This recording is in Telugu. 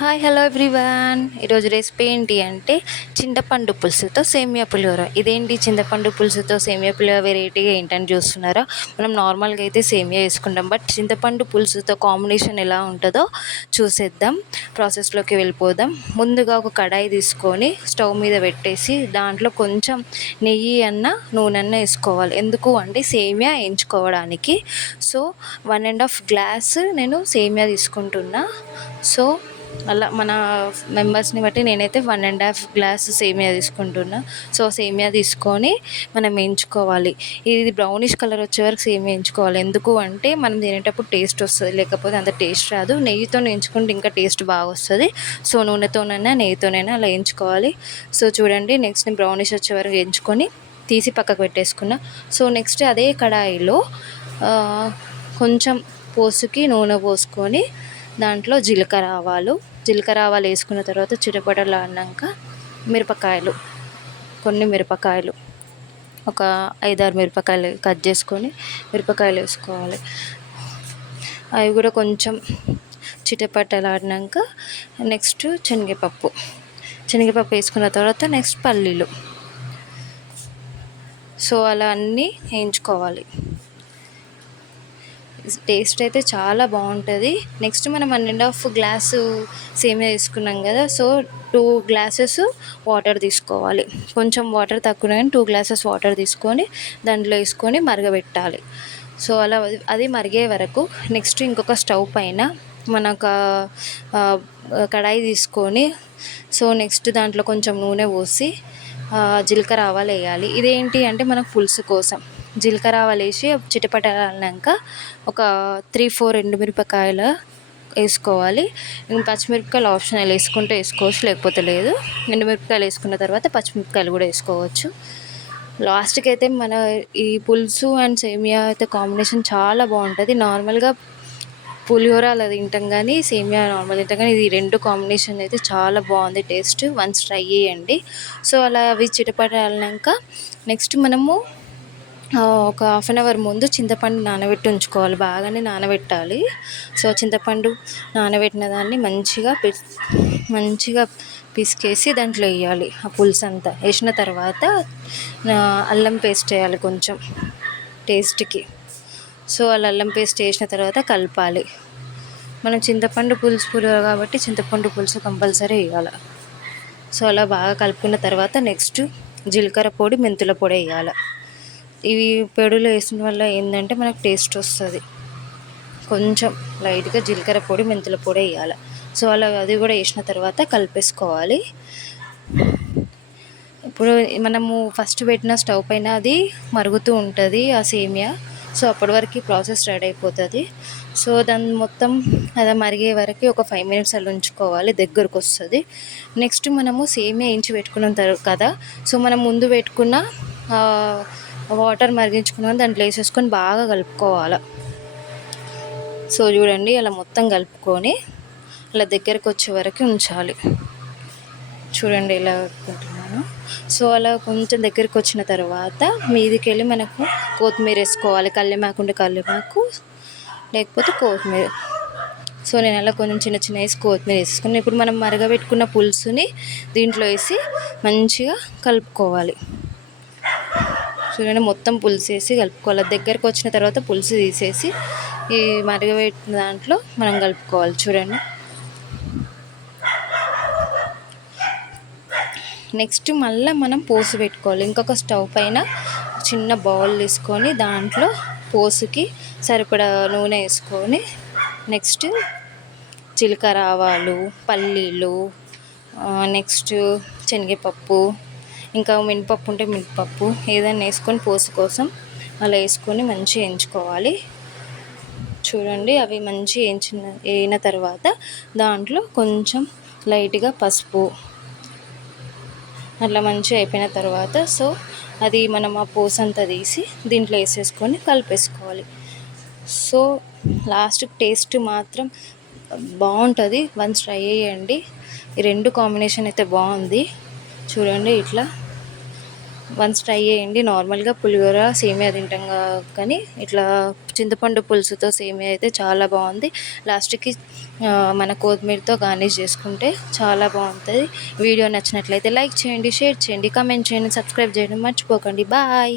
హాయ్ హలో ఎవ్రీవన్ ఈరోజు రెసిపీ ఏంటి అంటే చింతపండు పులుసుతో సేమియా పులిహోర. ఇదేంటి చింతపండు పులుసుతో సేమియా పులిహోర వెరైటీగా ఏంటని చూస్తున్నారా? మనం నార్మల్గా అయితే సేమియా వేసుకుంటాం. బట్ చింతపండు పులుసుతో కాంబినేషన్ ఎలా ఉంటుందో చూసేద్దాం. ప్రాసెస్లోకి వెళ్ళిపోదాం. ముందుగా ఒక కడాయి తీసుకొని స్టవ్ మీద పెట్టేసి దాంట్లో కొంచెం నెయ్యి అన్న నూనె అన్న వేసుకోవాలి. ఎందుకు అంటే సేమియా వేయించుకోవడానికి. So one and half glass నేను సేమియా తీసుకుంటున్నా. సో అలా మన మెంబర్స్ని బట్టి నేనైతే వన్ అండ్ హాఫ్ గ్లాస్ సేమియా తీసుకుంటున్నా. సో సేమియా తీసుకొని మనం వేయించుకోవాలి ఇది బ్రౌనిష్ కలర్ వచ్చే వరకు సేమియా వేయించుకోవాలి ఎందుకు అంటే మనం తినేటప్పుడు టేస్ట్ వస్తుంది. లేకపోతే అంత టేస్ట్ రాదు. నెయ్యితో వేయించుకుంటే ఇంకా టేస్ట్ బాగా వస్తుంది. సో నూనెతోనైనా నెయ్యితోనైనా అలా వేయించుకోవాలి సో చూడండి నెక్స్ట్ నేను బ్రౌనిష్ వచ్చే వరకు వేయించుకొని తీసి పక్కకు పెట్టేసుకున్నా. సో నెక్స్ట్ అదే కడాయిలో కొంచెం పోసుకి నూనె పోసుకొని దాంట్లో జీలకర్ర ఆవాలు. జీలకర్ర ఆవాలు వేసుకున్న తర్వాత చిటపటలు అన్నాక మిరపకాయలు కొన్ని మిరపకాయలు. ఒక ఐదారు మిరపకాయలు కట్ చేసుకొని మిరపకాయలు వేసుకోవాలి. అవి కూడా కొంచెం చిటపటలాడినాక నెక్స్ట్ శనగపప్పు. శనగపప్పు వేసుకున్న తర్వాత నెక్స్ట్ పల్లీలు. సో అలా అన్నీ వేయించుకోవాలి. టేస్ట్ అయితే చాలా బాగుంటుంది. నెక్స్ట్ మనం వన్ అండ్ హాఫ్ గ్లాసు సేమియా తీసుకున్నాం కదా సో టూ గ్లాసెస్ వాటర్ తీసుకోవాలి. కొంచెం వాటర్ తక్కువ కానీ టూ గ్లాసెస్ వాటర్ తీసుకొని దాంట్లో వేసుకొని మరగబెట్టాలి. సో అలా అది మరిగే వరకు నెక్స్ట్ ఇంకొక స్టవ్ పైన మనకు ఒక కడాయి తీసుకొని సో నెక్స్ట్ దాంట్లో కొంచెం నూనె పోసి జీలకర్ర ఆవాలు వేయాలి. ఇదేంటి అంటే మనకు పులుసు కోసం. జీలకర్ర ఆవాలు వేసి ఒక త్రీ ఫోర్ ఎండుమిరపకాయలు వేసుకోవాలి. ఇంకా పచ్చిమిరపకాయలు ఆప్షనల్ వేసుకుంటే వేసుకోవచ్చు లేకపోతే లేదు. ఎండుమిరపకాయలు వేసుకున్న తర్వాత పచ్చిమిరపకాయలు కూడా వేసుకోవచ్చు. లాస్ట్కి అయితే మన ఈ పులుసు అండ్ సేమియా అయితే కాంబినేషన్ చాలా బాగుంటుంది. నార్మల్గా పులిహోర అలా తింటాం కానీ సేమియా నార్మల్ తింటాం కానీ ఇది రెండు కాంబినేషన్ అయితే చాలా బాగుంది టేస్ట్. వన్స్ ట్రై చేయండి. సో అలా అవి చిటపటాలన్నాక నెక్స్ట్ మనము ఒక హాఫ్ అన్ అవర్ ముందు చింతపండు నానబెట్టి ఉంచుకోవాలి. బాగానే నానబెట్టాలి. సో చింతపండు నానబెట్టిన దాన్ని మంచిగా మంచిగా పిసికేసి దాంట్లో వేయాలి. ఆ పులుసు అంతా వేసిన తర్వాత అల్లం పేస్ట్ వేయాలి కొంచెం టేస్ట్కి. సో అలా అల్లం పేస్ట్ వేసిన తర్వాత కలపాలి. మనం చింతపండు పులుసు పులిహోర కాబట్టి చింతపండు పులుసు కంపల్సరీ వేయాలి. సో అలా బాగా కలుపుకున్న తర్వాత నెక్స్ట్ జీలకర్ర పొడి మెంతుల పొడి వేయాలి. ఇవి పెడులో వేసిన వల్ల ఏంటంటే మనకు టేస్ట్ వస్తుంది. కొంచెం లైట్గా జీలకర్ర పొడి మెంతుల పొడి వేయాలి. సో అలా అది కూడా వేసిన తర్వాత కలిపేసుకోవాలి. ఇప్పుడు మనము ఫస్ట్ పెట్టిన స్టవ్ పైన అది మరుగుతూ ఉంటుంది ఆ సేమియా. సో అప్పటి వరకు ప్రాసెస్ రెడీ అయిపోతుంది. సో దాన్ని మొత్తం అది మరిగే వరకు ఒక ఫైవ్ మినిట్స్ అలా ఉంచుకోవాలి దగ్గరకు వస్తుంది. నెక్స్ట్ మనము సేమియా ఇంచి పెట్టుకున్నాం తర్వాత కదా? సో మనం ముందు పెట్టుకున్న వాటర్ మరిగించుకున్నాం దాంట్లో వేసేసుకొని బాగా కలుపుకోవాలి. సో చూడండి అలా మొత్తం కలుపుకొని అలా దగ్గరకు వచ్చే వరకు ఉంచాలి. చూడండి ఎలా అనుకుంటున్నాను సో అలా కొంచెం దగ్గరికి వచ్చిన తర్వాత మీదికి వెళ్ళి మనకు కొత్తిమీర వేసుకోవాలి కల్లిమాకు ఉంటే కల్లిమాకు లేకపోతే కొత్తిమీర. సో నేను అలా కొంచెం చిన్న చిన్న వేసి కొత్తిమీర వేసుకుని ఇప్పుడు మనం మరగబెట్టుకున్న పులుసుని దీంట్లో వేసి మంచిగా కలుపుకోవాలి. చూడండి మొత్తం పులుసు వేసి కలుపుకోవాలి. దగ్గరకు వచ్చిన తర్వాత పులుసు తీసేసి ఈ మరగబెట్టిన దాంట్లో మనం కలుపుకోవాలి. చూడండి. నెక్స్ట్ మళ్ళీ మనం పోసు పెట్టుకోవాలి. ఇంకొక స్టవ్ పైన చిన్న బౌల్ తీసుకొని దాంట్లో పోసుకి సరిపడా నూనె వేసుకొని నెక్స్ట్ జీలకర్ర ఆవాలు పల్లీలు నెక్స్ట్ శనగపప్పు ఇంకా మినపప్పు ఉంటే మినపప్పు ఏదైనా వేసుకొని పోసు కోసం అలా వేసుకొని మంచిగా వేయించుకోవాలి. చూడండి అవి మంచి వేయించిన వేయిన తర్వాత దాంట్లో కొంచెం లైట్గా పసుపు. అట్లా మంచిగా అయిపోయిన తర్వాత సో అది మనం ఆ పోస్ అంతా తీసి దీంట్లో వేసేసుకొని కలిపేసుకోవాలి. సో లాస్ట్ టేస్ట్ మాత్రం బాగుంటుంది. వన్స్ ట్రై చేయండి. ఈ రెండు కాంబినేషన్ అయితే బాగుంది. చూడండి ఇట్లా వన్స్ ట్రై చేయండి. నార్మల్గా పులిహోర సేమియా తింటాం కానీ ఇట్లా చింతపండు పులుసుతో సేమియా అయితే చాలా బాగుంది. లాస్ట్కి మన కొత్తిమీరతో గార్నిష్ చేసుకుంటే చాలా బాగుంటుంది. వీడియో నచ్చినట్లయితే లైక్ చేయండి షేర్ చేయండి కామెంట్ చేయండి సబ్స్క్రైబ్ చేయడం మర్చిపోకండి. బాయ్!